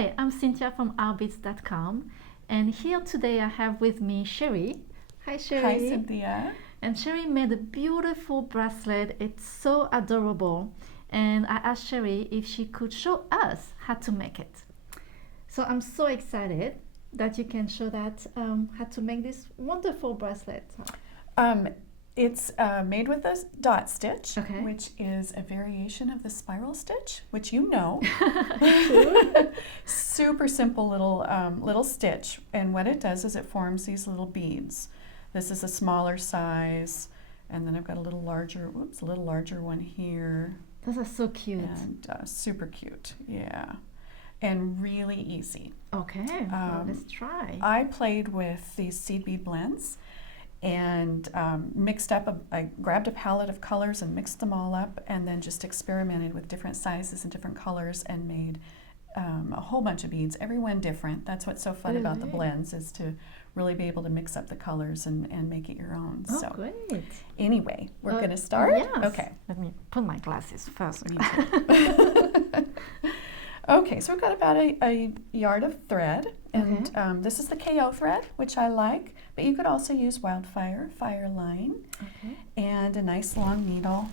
Hi, I'm Cynthia from Artbeads.com, and here today I have with me Sherry. Hi, Sherry. Hi, Cynthia. And Sherry made a beautiful bracelet. It's so adorable. And I asked Sherry if she could show us how to make it. So I'm so excited that you can show that how to make this wonderful bracelet. Um, it's made with a dot stitch, Okay. which is a variation of the spiral stitch, which you know. Super simple little stitch, and what it does is it forms these little beads. This is a smaller size, and then I've got a little larger one here. Those are so cute. And super cute, yeah, and really easy. Okay, well, let's try. I played with these seed bead blends and I grabbed a palette of colors and mixed them all up, and then just experimented with different sizes and different colors and made a whole bunch of beads, every one different. That's what's so fun about the blends, is to really be able to mix up the colors and make it your own. Oh, so great. anyway, we're going to start? Yes. Okay. Let me put my glasses first. Me too. Okay, so we've got about a yard of thread, and this is the KO thread, which I like, but you could also use wildfire, fire line, and a nice long needle.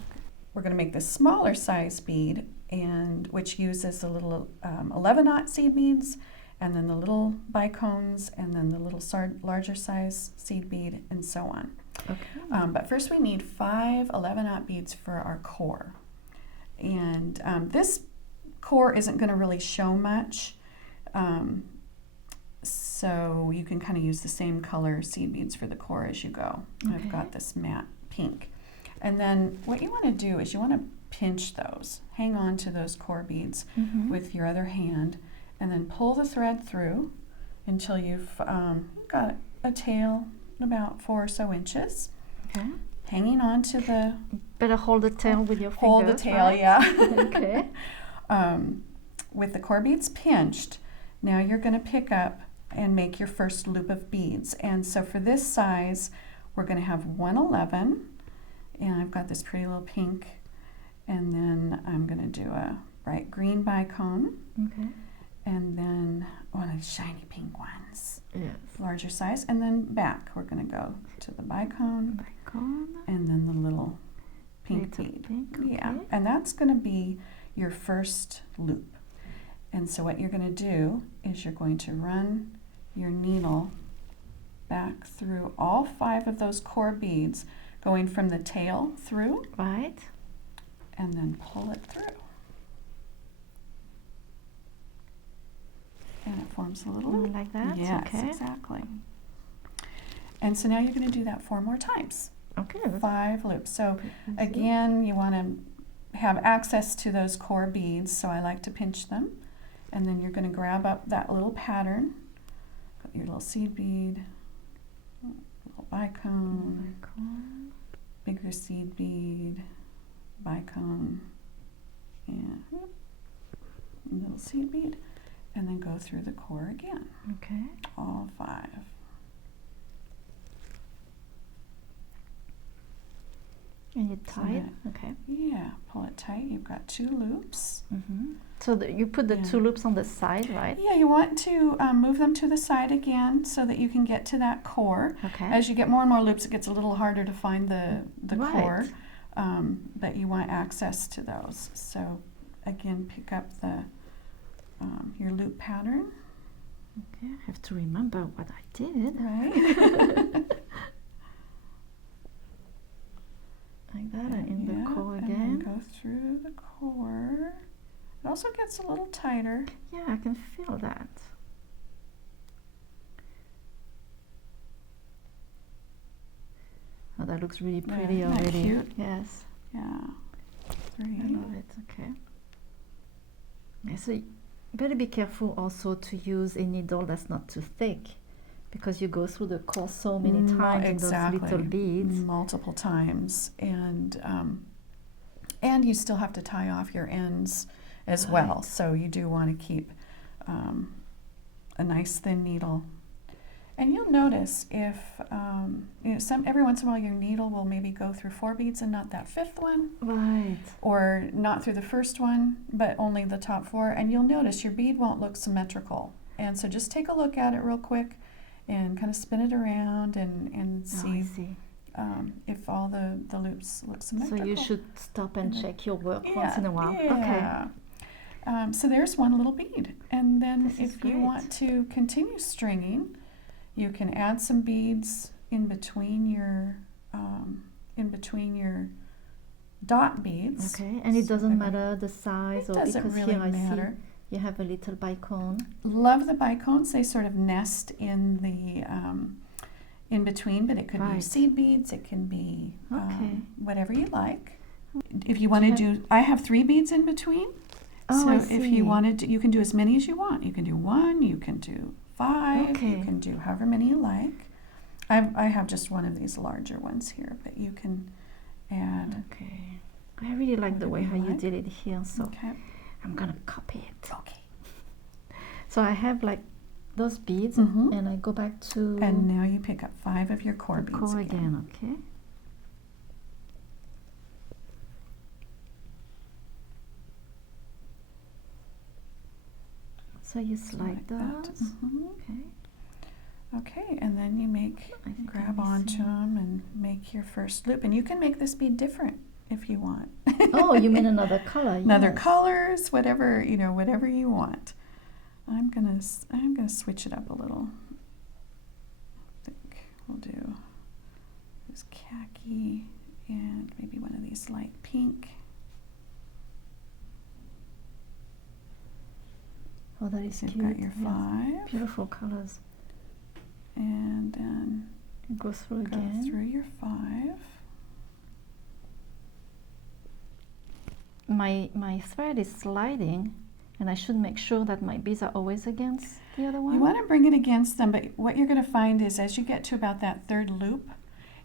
We're going to make this smaller size bead, and which uses the little 11-aught seed beads, and then the little bicones, and then the little larger size seed bead, and so on. Okay. But first we need 5 11-aught beads for our core, and this core isn't going to really show much, so you can kind of use the same color seed beads for the core as you go. Okay. I've got this matte pink, and then what you want to do is you want to pinch those, hang on to those core beads with your other hand, and then pull the thread through until you've got a tail about 4 or so inches. Okay. Hanging on to the... Better hold the tail with your fingers. Hold the tail, right? Yeah. Okay. With the core beads pinched, now you're going to pick up and make your first loop of beads. And so for this size, we're going to have 111, and I've got this pretty little pink, and then I'm going to do a bright green bicone, and then one of the shiny pink ones, larger size, and then back we're going to go to the bicone, and then the little pink bead. Yeah, and that's going to be your first loop. And so what you're going to do is you're going to run your needle back through all 5 of those core beads, going from the tail through, right, and then pull it through. And it forms a little loop. Like that? Yes, okay. Exactly. And so now you're going to do that 4 more times. Okay. 5 loops. So again, you want to have access to those core beads, so I like to pinch them. And then you're going to grab up that little pattern, got your little seed bead, little bicone, bigger seed bead, bicone, and little seed bead, and then go through the core again. Okay. All 5. And you tie it? Okay. Yeah, pull it tight. You've got 2 loops. So you put the 2 loops on the side, right? Yeah, you want to move them to the side again so that you can get to that core. Okay. As you get more and more loops, it gets a little harder to find the core, but you want access to those. So again, pick up the your loop pattern. Okay, I have to remember what I did. Right. Like that, and in the core again. And then go through the core. It also gets a little tighter. Yeah, I can feel that. Oh, that looks really pretty already. Cute? Yes. Yeah. 3. I love it. Okay. Yeah, so you better be careful also to use a needle that's not too thick, because you go through the core so many times in those little beads. Multiple times, and you still have to tie off your ends as well. So you do want to keep a nice thin needle. And you'll notice if, every once in a while your needle will maybe go through 4 beads and not that 5th one. Right. Or not through the first one, but only the top 4. And you'll notice your bead won't look symmetrical. And so just take a look at it real quick and kind of spin it around and see, if all the loops look symmetrical. So you should stop and check your work Yeah, once in a while. yeah. So there's one little bead. And then This is if you great. want to continue stringing, you can add some beads in between your dot beads. Okay, and it doesn't matter the size, It doesn't because really here I matter. see you have a little bicone. Love the bicones. They sort of nest in the in between, but it could be Right. seed beads. It can be Okay. whatever you like. If you want to do, I have 3 beads in between. Oh, So I if see. you wanted to, you can do as many as you want. You can do 1, you can do 5, Okay. you can do however many you like. I have just one of these larger ones here, but you can add. Okay. I really like the way how you Like. did it here, so Okay. I'm gonna copy it. Okay. So I have like those beads, Mhm. and I go back to And now you pick up 5 of your core the beads core again. again, okay? So you slide Like that. those. Mhm. Okay. Okay, and then you I think grab I'm onto missing- them and make your first loop. And you can make this bead different if you want. Oh, you mean another color? Another yes. colors, whatever whatever you want. I'm gonna switch it up a little. I think we'll do this khaki and maybe one of these light pink. Oh, that is So you've cute. got your yes. 5, Beautiful colors. and then Go through go again. through your 5. My thread is sliding, and I should make sure that my beads are always against the other one. You want to bring it against them, but what you're going to find is as you get to about that 3rd loop,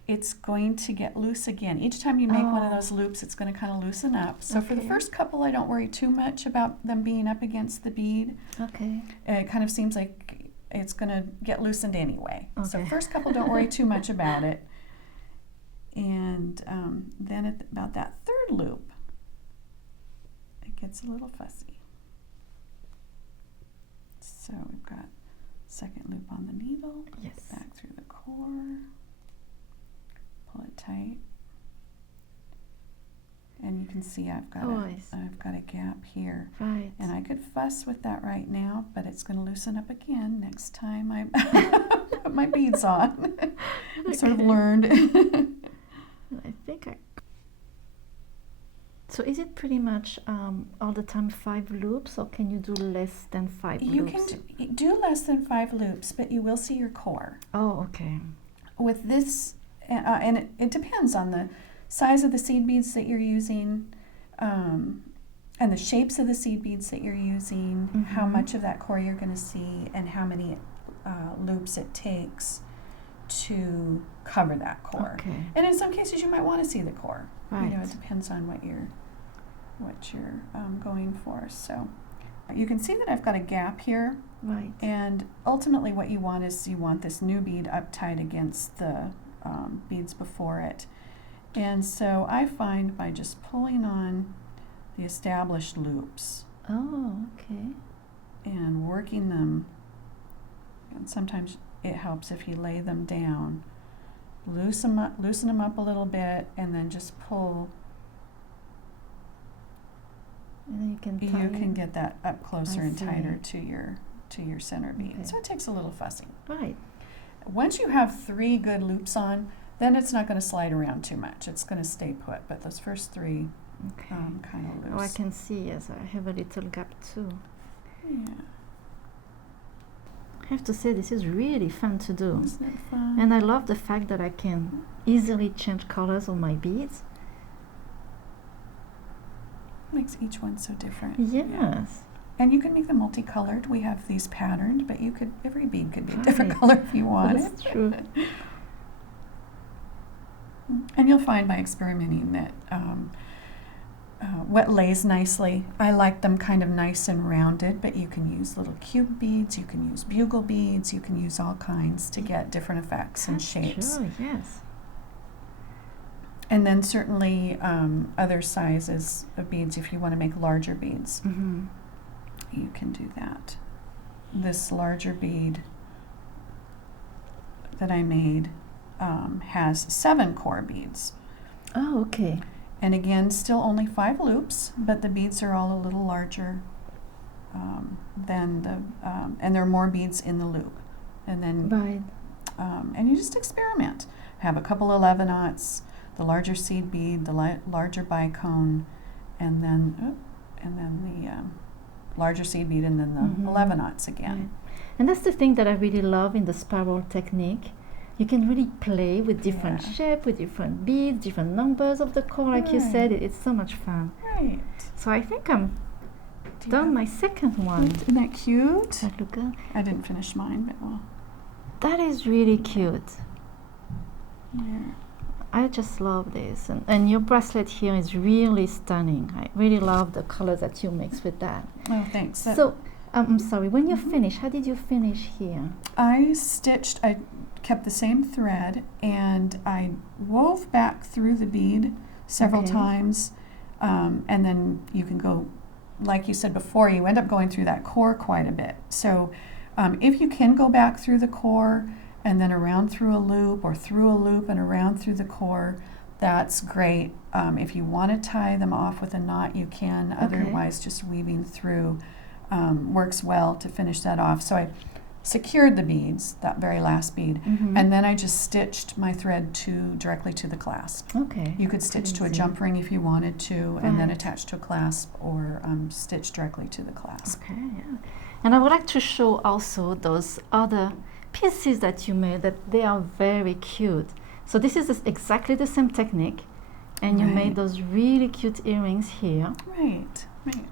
it's going to get loose again. Each time you make one of Oh. those loops, it's going to kind of loosen up. So for the Okay. first couple, I don't worry too much about them being up against the bead. Okay. It kind of seems like it's going to get loosened anyway. So Okay. first couple, don't worry too much about it. And then at about that 3rd loop, it gets a little fussy. So we've got 2nd loop on the needle, Yes. back through the core, pull it tight, and you can see I've got I see. I've got a gap here, Right. and I could fuss with that right now, but it's going to loosen up again next time I put my beads on. I sort of Okay. learned. I think I. So is it pretty much all the time 5 loops, or can you do less than 5 You loops? can do less than 5 loops, but you will see your core. Oh, okay. With this, and it depends on the size of the seed beads that you're using, and the shapes of the seed beads that you're using, how Mhm. much of that core you're going to see, and how many loops it takes to cover that core. Okay. And in some cases, you might want to see the core. Right. It depends on what you're going for. So you can see that I've got a gap here. Right. And ultimately what you want is you want this new bead uptight against the beads before it. And so I find by just pulling on the established loops Oh, okay. and working them, and sometimes it helps if you lay them down, loosen them up a little bit, and then just pull. And then you can You tie can get that up closer I and tighter see. to your center bead. Okay. So it takes a little fussing. Right. Once you have 3 good loops on, then it's not going to slide around too much. It's going to stay put. But those first 3 Okay. kind of loose. Oh, I can see, yes, I have a little gap too. Yeah. I have to say, this is really fun to do. Isn't it fun? And I love the fact that I can easily change colors on my beads. Makes each one so different. Yes. And you can make them multicolored. We have these patterned, but every bead could be a different Right. color if you want That's it. true. And you'll find by experimenting that what lays nicely. I like them kind of nice and rounded, but you can use little cube beads, you can use bugle beads, you can use all kinds to get different effects and shapes. True, yes. And then certainly other sizes of beads if you want to make larger beads. Mm-hmm. You can do that. This larger bead that I made has 7 core beads. Oh, okay. And again, still only 5 loops, but the beads are all a little larger than the, and there are more beads in the loop. And then, Right. And you just experiment. Have a couple 11-aughts, the larger seed bead, the larger bicone, and then the larger seed bead, and then the Mhm. 11-aughts again. Right. And that's the thing that I really love in the spiral technique. You can really play with different Yeah. shape, with different beads, different numbers of the core, like you Right. said. It's so much fun. Right. So I think I'm done my second one. Isn't that cute? That look good. I didn't finish mine, but well, That is really cute. yeah. I just love this. And your bracelet here is really stunning. I really love the colors that you mix with that. Oh, thanks. So, I'm sorry, when you Mhm. finish, how did you finish here? I kept the same thread and I wove back through the bead several Okay. times. And then you can go, like you said before, you end up going through that core quite a bit. So if you can go back through the core and then around through a loop or through a loop and around through the core, that's great. If you want to tie them off with a knot, you can. Okay. Otherwise, just weaving through works well to finish that off. So I secured the beads, that very last bead, Mhm. and then I just stitched my thread directly to the clasp. Okay. You could stitch to a Easy. jump ring if you wanted to, and then Right. attach to a clasp, or stitch directly to the clasp. Okay, yeah. And I would like to show also those other pieces that you made, that they are very cute. So this is exactly the same technique, and you Right. made those really cute earrings here. Right, right.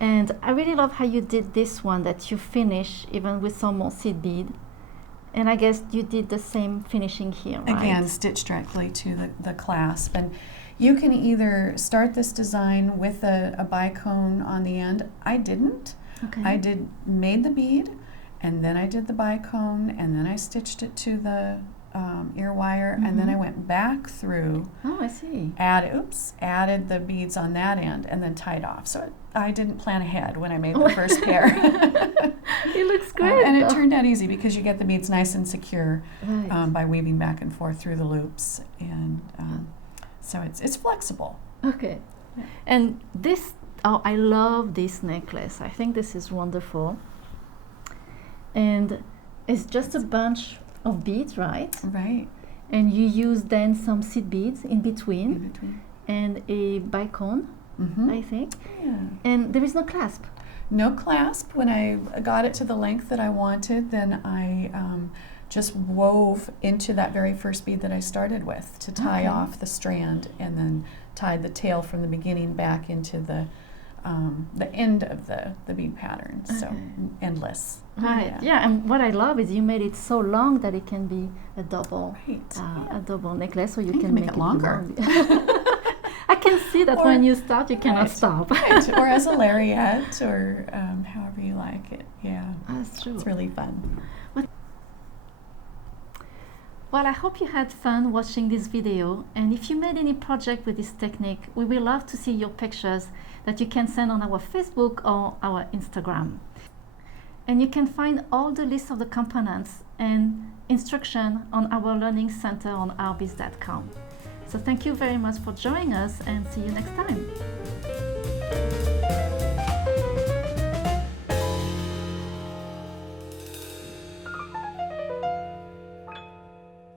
And I really love how you did this one, that you finish even with some more seed bead. And I guess you did the same finishing here, right? Again, stitch directly to the clasp. And you can either start this design with a bicone on the end. I didn't. Okay. I made the bead, and then I did the bicone, and then I stitched it to the ear wire, and then I Mhm. went back through, Oh, I see. added the beads on that end, and then tied off. So I didn't plan ahead when I made the first pair. It looks great. And it though. turned out easy because you get the beads nice and secure Right. by weaving back and forth through the loops, and so it's flexible. Okay. And this, oh, I love this necklace. I think this is wonderful. And it's just a bunch of beads, right? Right. And you use then some seed beads in In between between. and a bicone, Mm-hmm. I think. Yeah. And there is no clasp. No clasp. When I got it to the length that I wanted, then I just wove into that very first bead that I started with to tie Okay. off the strand, and then tied the tail from the beginning back into the end of the bead pattern. So Okay. endless. Right. Yeah. And what I love is you made it so long that it can be a double, Right. a double necklace, so you You can can make it longer. I can see that Or- when you start, you cannot Right. stop. Right. Or as a lariat, or however you like it. Yeah. That's true. It's really fun. Well, I hope you had fun watching this video, and if you made any project with this technique, we will love to see your pictures that you can send on our Facebook or our Instagram. And you can find all the list of the components and instruction on our learning center on artbeads.com. So thank you very much for joining us, and see you next time.